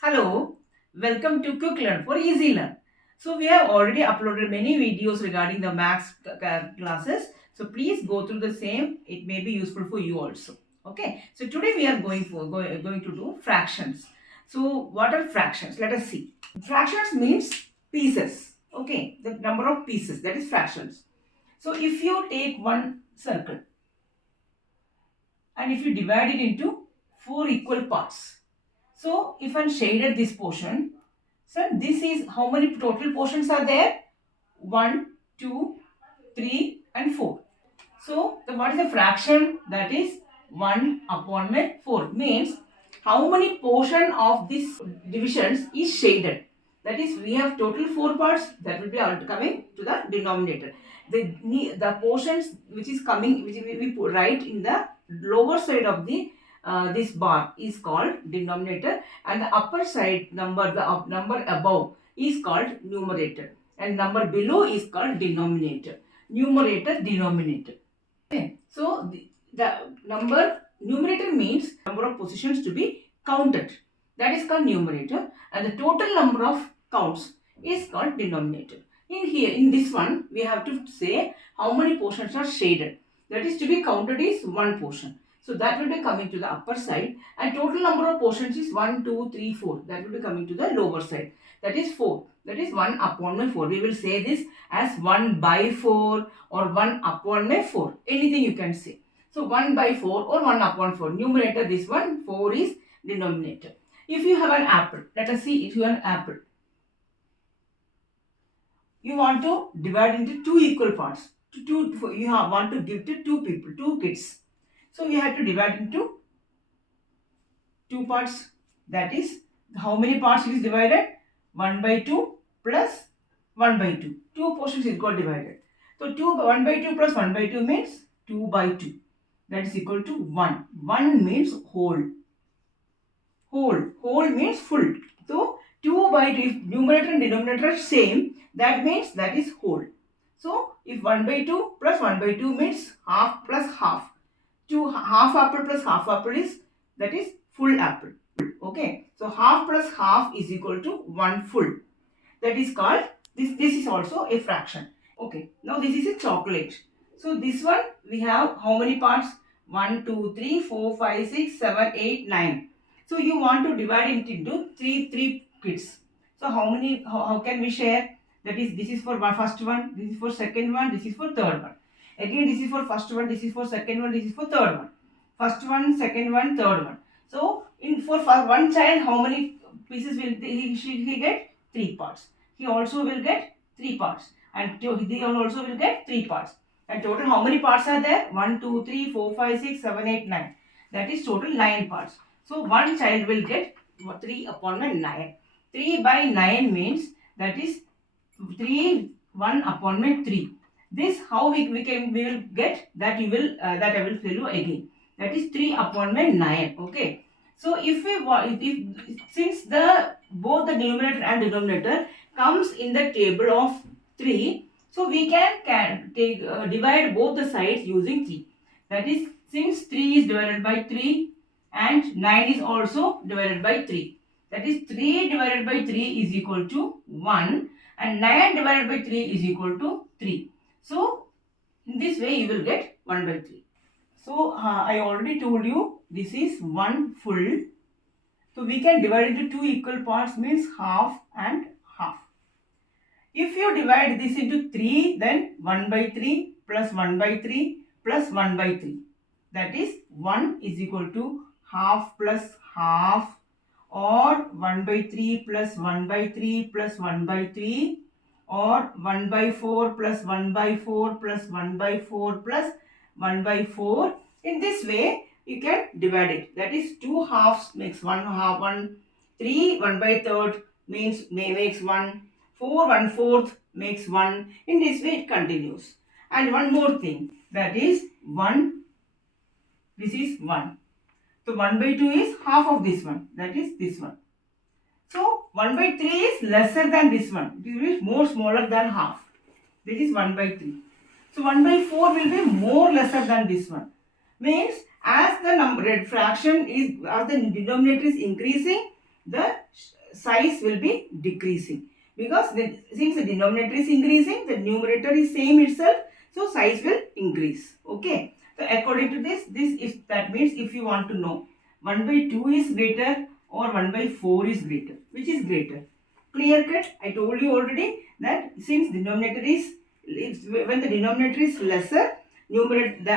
Hello, welcome to kwik-learn for easy learn. So we have already uploaded many videos regarding the maths classes. So please go through the same. It may be useful for you also. Okay. So today we are going to do fractions. So what are fractions? Let us see. Fractions means pieces. Okay. The number of pieces, that is fractions. So if you take one circle and if you divide it into four equal parts. So if I shaded this portion, so this is how many total portions are there? 1, 2, 3 and 4. So what is the fraction? That is 1 upon 4. Means how many portion of this divisions is shaded. That is, we have total 4 parts, that will be coming to the denominator. The portions which is coming, which we write in the lower side of the this bar is called denominator, and the upper side number, the number above is called numerator, and number below is called denominator. Numerator, denominator. Okay. So the numerator means number of positions to be counted. That is called numerator, and the total number of counts is called denominator. In this one, we have to say how many portions are shaded. That is to be counted is one portion. So that will be coming to the upper side, and total number of portions is 1, 2, 3, 4. That will be coming to the lower side. That is 4. That is 1 upon 4. We will say this as 1 by 4 or 1 upon 4. Anything you can say. So 1 by 4 or 1 upon 4. Numerator this one, 4 is denominator. If you have an apple, let us see if you have an apple. You want to divide into two equal parts. You want to give to two people, two kids. So you have to divide into two parts. That is, how many parts it is divided? 1 by 2 plus 1 by 2. Two portions is got divided. So 1 by 2 plus 1 by 2 means 2 by 2. That is equal to 1. 1 means whole. Whole means full. So 2 by 2, if numerator and denominator are same, that means that is whole. So if 1 by 2 plus 1 by 2 means half plus half. Half apple plus half apple is, that is full apple. Okay. So half plus half is equal to 1 full. That is called, this is also a fraction. Okay. Now this is a chocolate. So this one we have how many parts? 1, 2, 3, 4, 5, 6, 7, 8, 9. So you want to divide it into three kids. So how can we share? That is, this is for first one, this is for second one, this is for third one. Again, this is for first one, this is for second one, this is for third one. First one, second one, third one. So for one child, how many pieces will he get? 3 parts. He also will get 3 parts, and they also will get 3 parts. And total how many parts are there? 1, 2, 3, 4, 5, 6, 7, 8, 9. That is total 9 parts. So one child will get 3 upon 9. 3 by 9 means that is 1 upon 3. This how we will get that you will that I will tell you again. That is 3 upon 9. Okay. So since both the numerator and denominator comes in the table of 3, so we can take divide both the sides using 3. That is, since 3 is divided by 3 and 9 is also divided by 3. That is, 3 divided by 3 is equal to 1 and 9 divided by 3 is equal to 3. So in this way you will get 1 by 3. So I already told you this is 1 full. So we can divide into two equal parts, means half and half. If you divide this into 3, then 1 by 3 plus 1 by 3 plus 1 by 3. That is, 1 is equal to half plus half, or 1 by 3 plus 1 by 3 plus 1 by 3, or 1 by 4 plus 1 by 4 plus 1 by 4 plus 1 by 4. In this way, you can divide it. That is, 2 halves makes 1 half, 3 1 by third makes 1, 4 1/4 makes 1. In this way, it continues. And one more thing, that is 1. This is 1. So 1 by 2 is half of this one. That is this one. So 1 by 3 is lesser than this one. It is more smaller than half. This is 1 by 3. So 1 by 4 will be more lesser than this one. Means as the fraction is, as the denominator is increasing, the size will be decreasing. Because since the denominator is increasing, the numerator is same itself, so size will increase. Okay. So according to this if that means if you want to know 1 by 2 is greater or 1 by 4 is greater, which is greater? Clear cut? I told you already that since denominator is, when the denominator is lesser, numerator the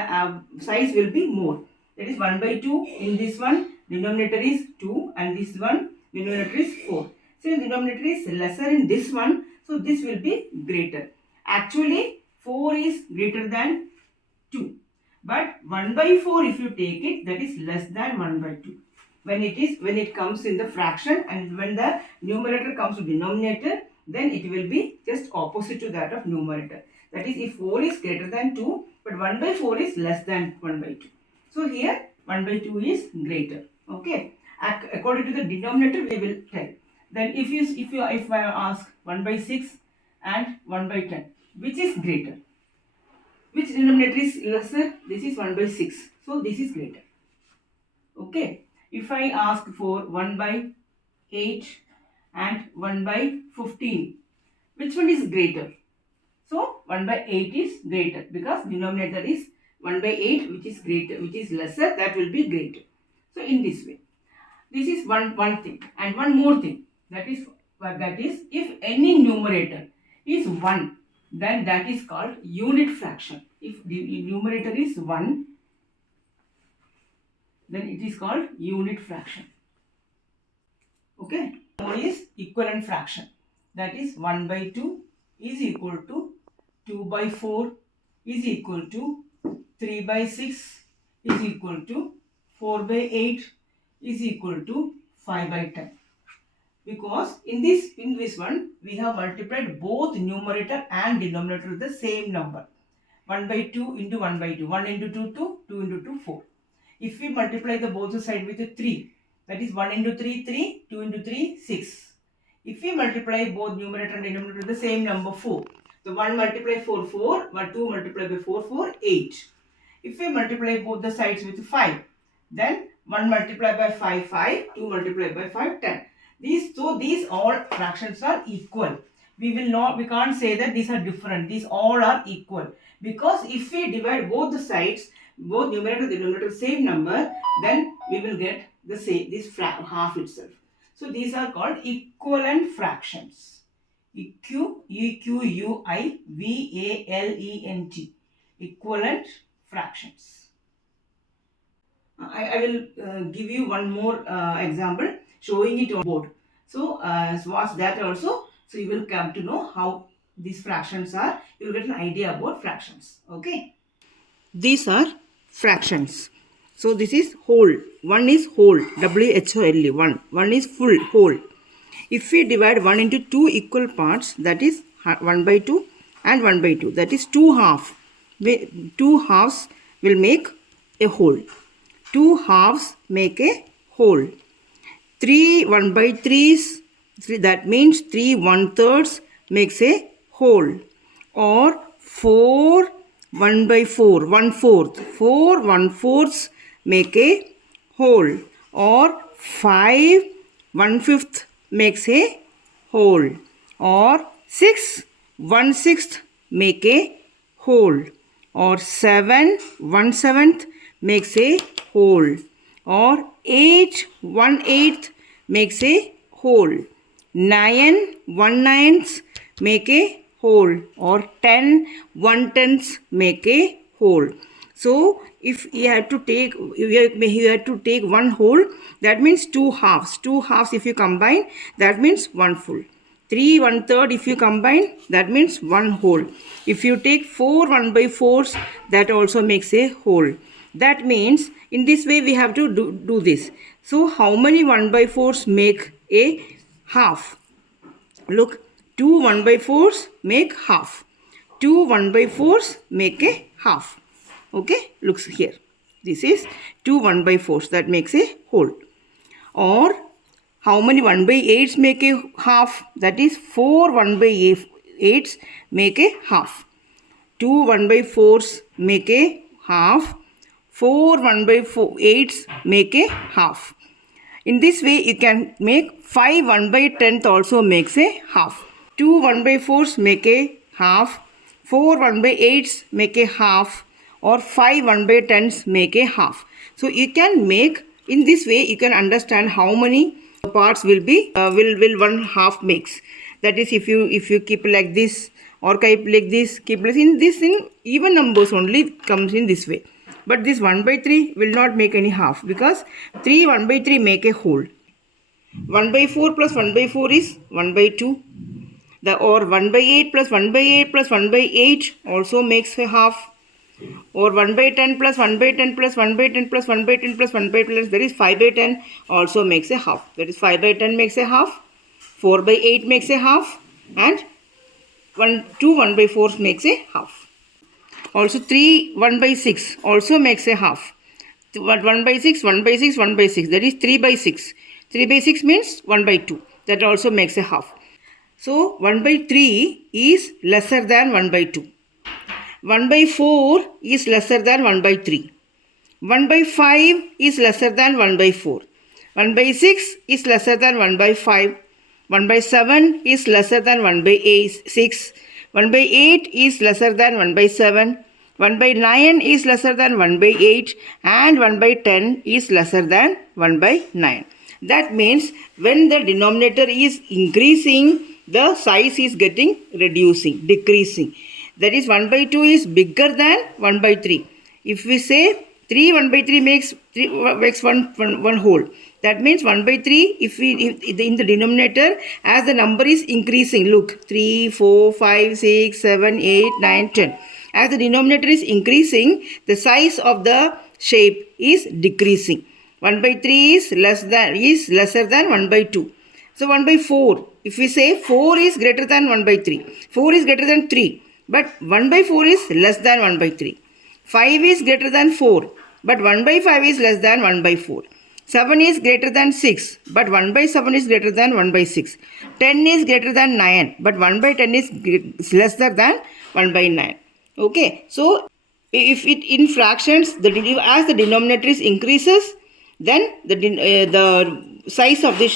size will be more. That is 1 by 2. In this one, denominator is 2 and this one denominator is 4. Since denominator is lesser in this one, so this will be greater. Actually, 4 is greater than 2. But 1 by 4 if you take it, that is less than 1 by 2. When it comes in the fraction and when the numerator comes to denominator, then it will be just opposite to that of numerator. That is, if 4 is greater than 2, but 1 by 4 is less than 1 by 2. So here 1 by 2 is greater. Okay. According to the denominator, we will tell. Then if I ask 1 by 6 and 1 by 10, which is greater? Which denominator is lesser? This is 1 by 6. So this is greater. Okay. If I ask for 1 by 8 and 1 by 15, which one is greater? So 1 by 8 is greater because denominator is 1 by 8, which is greater, which is lesser, that will be greater. So in this way, this is one thing. And one more thing, that is if any numerator is 1, then that is called unit fraction. If the numerator is 1, then it is called unit fraction. Okay. Now is equivalent fraction. That is 1 by 2 is equal to 2 by 4 is equal to 3 by 6 is equal to 4 by 8 is equal to 5 by 10. Because in this one we have multiplied both numerator and denominator with the same number. 1 by 2 into 1 by 2. 1 into 2, 2. 2 into 2, 4. If we multiply the both side with 3, that is 1 into 3, 3. 2 into 3, 6. If we multiply both numerator and denominator with the same number, 4. So 1 multiply 4, 4. 1, 2 multiply by 4, 4, 8. If we multiply both the sides with 5, then 1 multiply by 5, 5. 2 multiply by 5, 10. These all fractions are equal. We can't say that these are different. These all are equal. Because if we divide both the sides, both numerator and denominator same number, then we will get the same, this half itself. So these are called equivalent fractions. Equivalent. Equivalent fractions. I will give you one more example showing it on board. So watch that also. So you will come to know how these fractions are. You will get an idea about fractions. Okay. These are fractions. So this is whole. One is whole. W-H-O-L-E. One is full, whole. If we divide 1 into 2 equal parts, that is 1 by 2 and 1 by 2. That is 2 halves. 2 halves will make a whole. 2 halves make a whole. 3 1 by 3s, that means 3 1/3 makes a whole. Or 4 1 by 4, 1/4. 4 1/4 make a whole. Or 5 1/5 makes a whole. Or 6 1/6 make a whole. Or 7 1/7 makes a whole. Or 8 1/8 makes a whole. 9 1/9 make a whole. Or 10 1/10 make a whole. So if you have to take one whole, that means 2 halves. 2 halves if you combine, that means 1 full. 3 1/3 if you combine, that means 1 whole. If you take 4 1 by 4s, that also makes a whole. That means in this way we have to do this. So how many 1 by 4s make a half? Look, 2 1 by 4s make half. 2 1 by 4s make a half. Okay, looks here. This is 2 1 by 4s, that makes a whole. Or how many 1 by 8s make a half? That is 4 1 by 8s make a half. 2 1 by 4s make a half. 4 1 by 8s make a half. In this way, you can make 5 1 by 10th also makes a half. 2 1 by 4s make a half. 4 1 by 8s make a half. Or 5 1 by 10s make a half. So you can make, in this way you can understand how many parts will be will one half makes. That is, if you keep like this or keep like this, keep like this, in even numbers only comes in this way. But this 1 by 3 will not make any half, because 3 1 by 3 make a whole. 1 by 4 plus 1 by 4 is 1 by 2. Or 1 by 8 plus 1 by 8 plus 1 by 8 also makes a half. Or 1 by 10 plus 1 by 10 plus 1 by 10 plus 1 by 10 plus 1 by 10, that is 5 by 10 also makes a half. That is 5 by 10 makes a half. 4 by 8 makes a half. And 1 by 4 makes a half. Also 3 1 by 6 also makes a half. 1 by 6, 1 by 6, 1 by 6, that is 3 by 6. 3 by 6 means 1 by 2. That also makes a half. So 1 by 3 is lesser than 1 by 2. 1 by 4 is lesser than 1 by 3. 1 by 5 is lesser than 1 by 4. 1 by 6 is lesser than 1 by 5. 1 by 7 is lesser than 1 by 6. 1 by 8 is lesser than 1 by 7. 1 by 9 is lesser than 1 by 8. And 1 by 10 is lesser than 1 by 9. That means when the denominator is increasing, the size is getting decreasing. That is, 1 by 2 is bigger than 1 by 3. If we say 3 1 by 3 makes one whole. That means 1 by 3, if in the denominator, as the number is increasing, look, 3, 4, 5, 6, 7, 8, 9, 10. As the denominator is increasing, the size of the shape is decreasing. 1 by 3 is lesser than 1 by 2. So 1 by 4, if we say 4 is greater than 1 by 3, 4 is greater than 3, but 1 by 4 is less than 1 by 3. 5 is greater than 4, but 1 by 5 is less than 1 by 4. 7 is greater than 6, but 1 by 7 is greater than 1 by 6. 10 is greater than 9, but 1 by 10 is lesser than 1 by 9. Okay, so if it in fractions, as the denominator is increases, then the size of this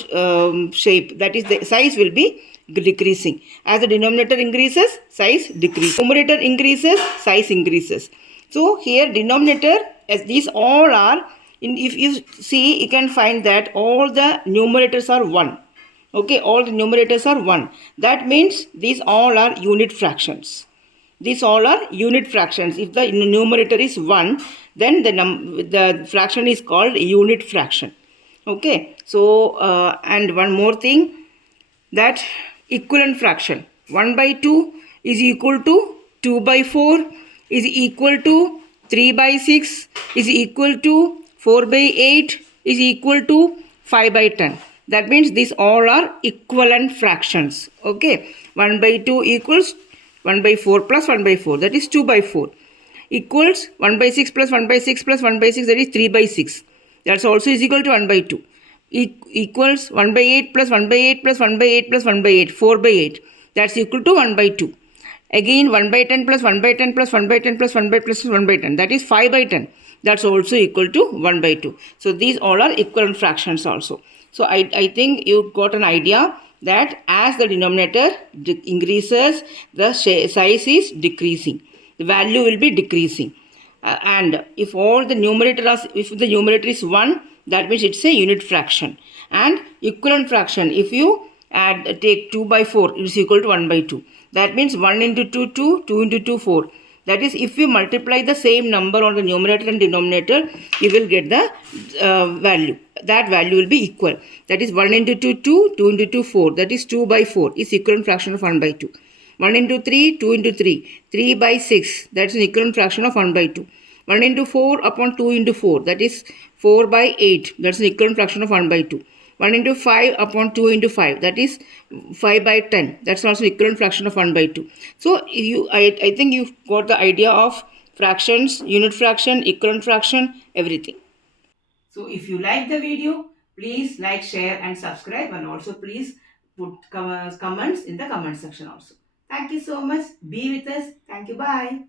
shape, that is the size will be decreasing. As the denominator increases, size decreases. Numerator increases, size increases. So here denominator, as these all are, if you see, you can find that all the numerators are 1. Okay, all the numerators are 1. That means these all are unit fractions. These all are unit fractions. If the numerator is 1, then the fraction is called unit fraction. Okay, so and one more thing, that equivalent fraction, 1 by 2 is equal to 2 by 4 is equal to 3 by 6 is equal to 4 by 8 is equal to 5 by 10. That means these all are equivalent fractions. Okay, 1 by 2 equals 1 by 4 plus 1 by 4, that is 2 by 4, equals 1 by 6 plus 1 by 6 plus 1 by 6, that is 3 by 6. That's also is equal to 1 by 2. Equals 1 by 8 plus 1 by 8 plus 1 by 8 plus 1 by 8, 4 by 8. That's equal to 1 by 2. Again 1 by 10 plus 1 by 10 plus 1 by 10 plus 1 by plus 1 by 10. That is 5 by 10. That's also equal to 1 by 2. So these all are equivalent fractions also. So I think you got an idea that as the denominator increases, the size is decreasing. The value will be decreasing. And if the numerator is 1, that means it's a unit fraction. And equivalent fraction, if you take 2 by 4, it is equal to 1 by 2. That means 1 into 2, 2, 2 into 2, 4. That is, if you multiply the same number on the numerator and denominator, you will get the value. That value will be equal. That is 1 into 2, 2, 2 into 2, 4. That is 2 by 4 is equivalent fraction of 1 by 2. 1 into 3, 2 into 3. 3 by 6. That is an equivalent fraction of 1 by 2. 1 into 4 upon 2 into 4. That is 4 by 8. That's an equivalent fraction of 1 by 2. 1 into 5 upon 2 into 5. That is 5 by 10. That's also equivalent fraction of 1 by 2. So I think you've got the idea of fractions, unit fraction, equivalent fraction, everything. So if you like the video, please like, share and subscribe, and also please put comments in the comment section also. Thank you so much. Be with us. Thank you. Bye.